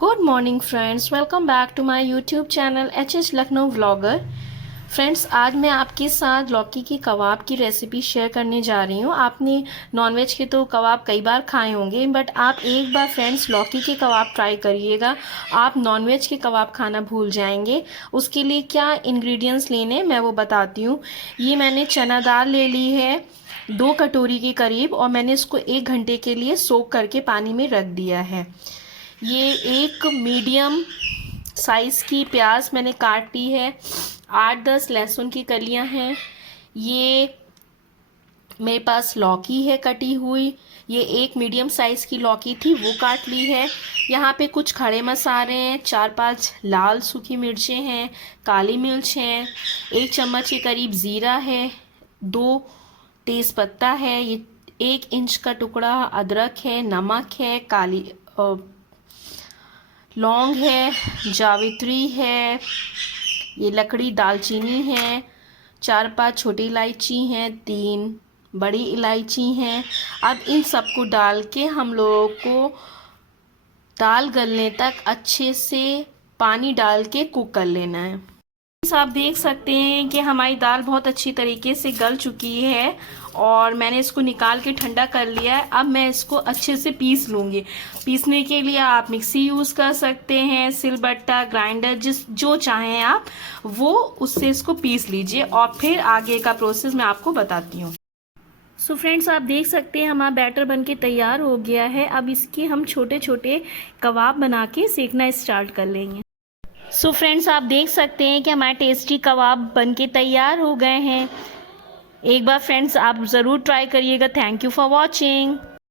Good morning friends, welcome back to my YouTube channel H Lucknow vlogger. Friends, आज मैं आपके साथ लौकी की कबाब की रेसिपी शेयर करने जा रही हूँ। आपने नॉनवेज के तो कबाब कई बार खाए होंगे, बट आप एक बार फ्रेंड्स लौकी के कबाब ट्राई करिएगा, आप नॉनवेज के कबाब खाना भूल जाएंगे। उसके लिए क्या इंग्रेडिएंट्स लेने मैं वो बताती हूँ। ये मैंने चना दाल ले ली है 2 कटोरी के करीब, और मैंने इसको 1 घंटे के लिए सोक करके पानी में रख दिया है। ये एक मीडियम साइज़ की प्याज मैंने काट ली है। 8-10 लहसुन की कलियां हैं। ये मेरे पास लौकी है कटी हुई। ये एक मीडियम साइज़ की लौकी थी, वो काट ली है। यहाँ पे कुछ खड़े मसाले हैं, 4-5 लाल सूखी मिर्चें हैं, काली मिर्च हैं, 1 चम्मच के करीब ज़ीरा है, 2 तेज़पत्ता है, ये 1 इंच का टुकड़ा अदरक है, नमक है, काली लौंग है, जावित्री है, ये लकड़ी दालचीनी है, 4-5 छोटी इलायची हैं, 3 बड़ी इलायची हैं। अब इन सबको डाल के हम लोगों को दाल गलने तक अच्छे से पानी डाल के कुक कर लेना है। आप देख सकते हैं कि हमारी दाल बहुत अच्छी तरीके से गल चुकी है और मैंने इसको निकाल के ठंडा कर लिया है। अब मैं इसको अच्छे से पीस लूँगी। पीसने के लिए आप मिक्सी यूज़ कर सकते हैं, सिलबट्टा, ग्राइंडर, जो चाहें आप वो उससे इसको पीस लीजिए, और फिर आगे का प्रोसेस मैं आपको बताती हूँ। सो फ्रेंड्स, आप देख सकते हैं हमारा बैटर बनके तैयार हो गया है। अब इसके हम छोटे छोटे कबाब बना के सेकना स्टार्ट कर लेंगे। सो फ्रेंड्स, आप देख सकते हैं कि हमारे टेस्टी कबाब बनके तैयार हो गए हैं। एक बार फ्रेंड्स आप ज़रूर ट्राई करिएगा। Thank you for watching.